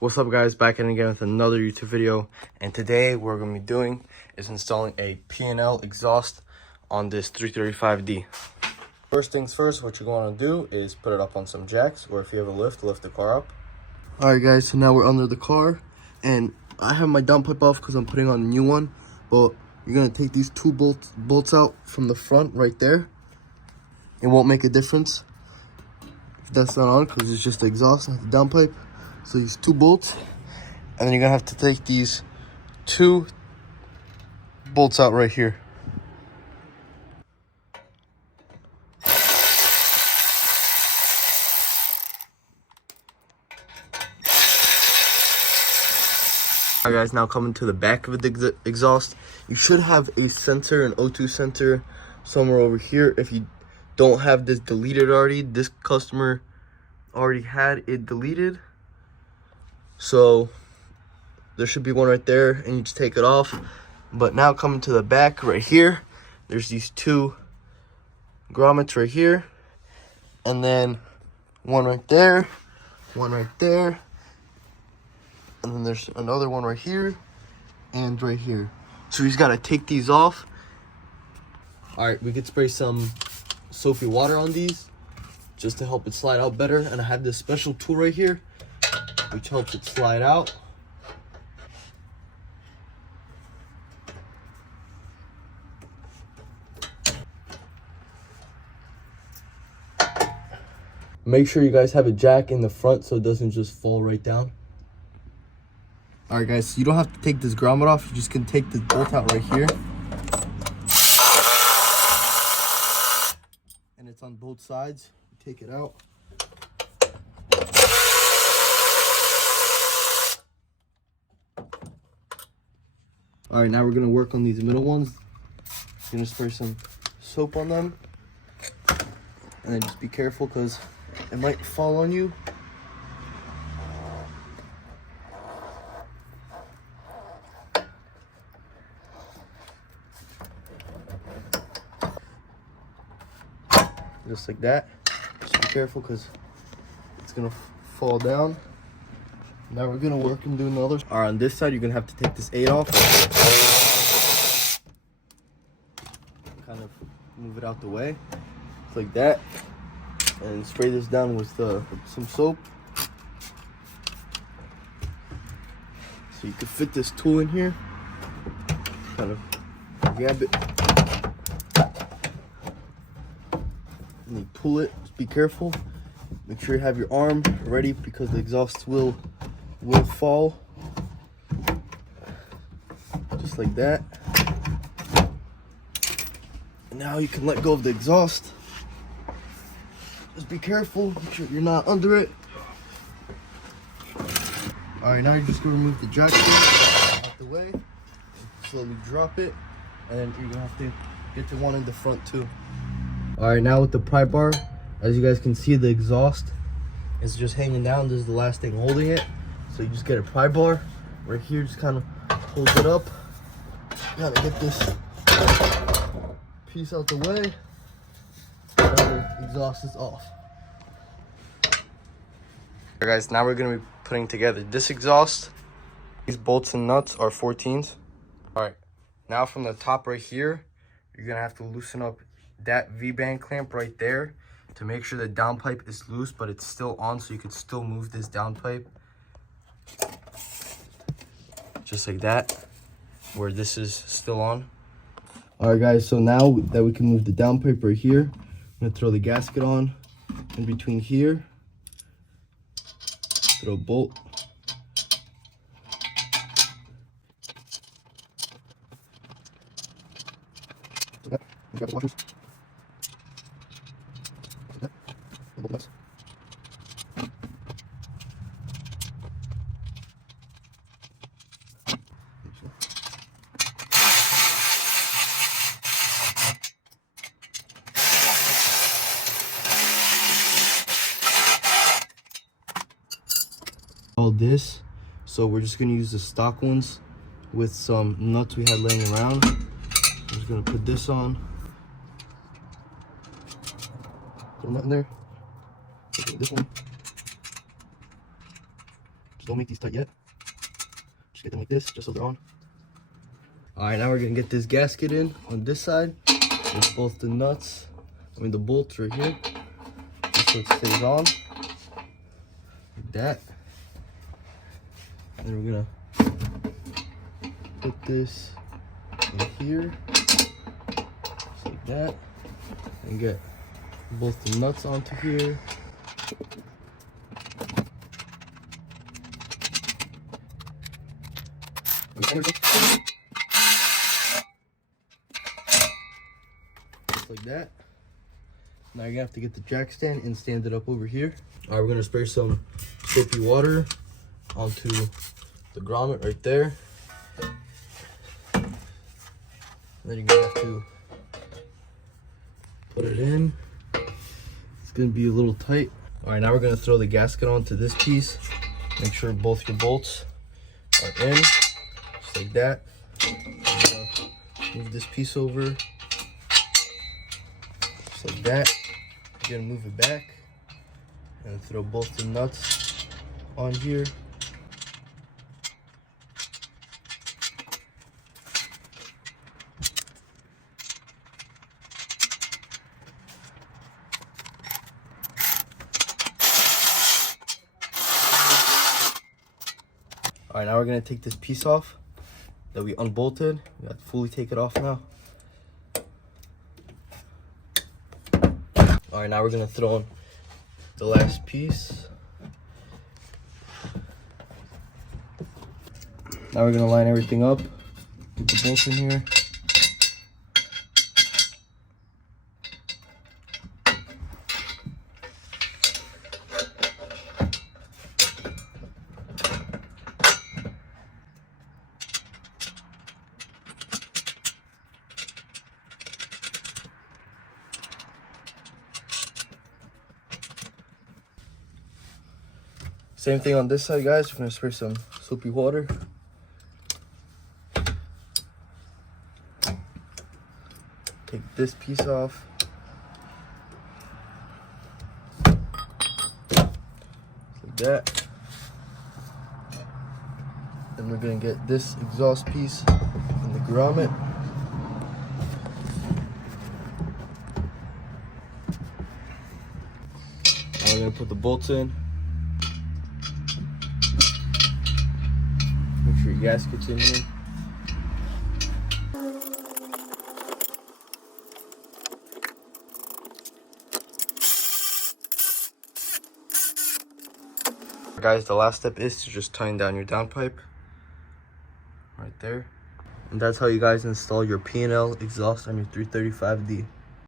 What's up guys, back in again with another YouTube video, and today what we're going to be doing is installing a P&L exhaust on this 335D. First things first, what you're going to do is put it up on some jacks, or if you have a lift the car up. Alright guys, so now we're under the car, and I have my downpipe off because I'm putting on a new one, but you're going to take these two bolts out from the front right there. It won't make a difference if that's not on because it's just the exhaust, not the downpipe. So these two bolts, and then you're gonna have to take these two bolts out right here. Alright guys, now coming to the back of the exhaust, you should have a sensor, an O2 sensor somewhere over here. If you don't have this deleted already, this customer already had it deleted. So there should be one right there, and you just take it off. But now coming to the back right here, there's these two grommets right here, and then one right there, and then there's another one right here and right here. So you just gotta take these off. All right, we could spray some soapy water on these just to help it slide out better, and I have this special tool right here which helps it slide out. Make sure you guys have a jack in the front so it doesn't just fall right down. Alright guys, so you don't have to take this grommet off, you just can take this bolt out right here. And it's on both sides. Take it out. All right, now we're gonna work on these middle ones. Gonna spray some soap on them, and then just be careful because it might fall on you. Just like that. Just be careful because it's gonna fall down. Now we're gonna work and do another. All right, on this side, you're gonna have to take this 8 off. Kind of move it out the way, just like that, and spray this down with some soap. So you can fit this tool in here. Kind of grab it, and you pull it. Just be careful. Make sure you have your arm ready because the exhaust will fall, just like that. And now you can let go of the exhaust. Just be careful, make sure you're not under it. All right, now you're just gonna remove the jack out the way, slowly drop it, and then you're gonna have to get the one in the front too. All right, now with the pry bar, as you guys can see, the exhaust is just hanging down. This is the last thing holding it. So you just get a pry bar right here, just kind of holds it up. You gotta get this piece out the way. Now the exhaust is off. Alright guys, now we're gonna be putting together this exhaust. These bolts and nuts are 14s. Alright, now from the top right here, you're gonna have to loosen up that V-band clamp right there to make sure the downpipe is loose, but it's still on, so you could still move this downpipe. Just like that, where this is still on. All right guys, so now that we can move the downpipe right here, I'm gonna throw the gasket on in between here, throw a bolt. Grab the washers. All this, so we're just gonna use the stock ones with some nuts we had laying around. I'm just gonna put this on. Put a nut in there. Okay, this one. don't make these tight yet. Just get them like this, just so they're on. Alright, now we're gonna get this gasket in on this side with both the nuts, the bolts right here, just so it stays on, like that. And then we're gonna put this in here, just like that, and get both the nuts onto here. Just like that. Now you're gonna have to get the jack stand and stand it up over here. All right, we're gonna spray some soapy water onto the grommet right there. Then you're gonna have to put it in. It's gonna be a little tight. All right, now we're gonna throw the gasket onto this piece. Make sure both your bolts are in, just like that. Move this piece over, just like that. You're gonna move it back and throw both the nuts on here. All right, now we're gonna take this piece off that we unbolted. We have to fully take it off now. All right, now we're gonna throw in the last piece. Now we're gonna line everything up. Get the bolts in here. Same thing on this side, guys. We're gonna spray some soapy water. Take this piece off. Like that. Then we're gonna get this exhaust piece in the grommet. Now we're gonna put the bolts in. Make sure your gasket's in here. Guys, the last step is to just tighten down your downpipe right there. And that's how you guys install your P&L exhaust on your 335D.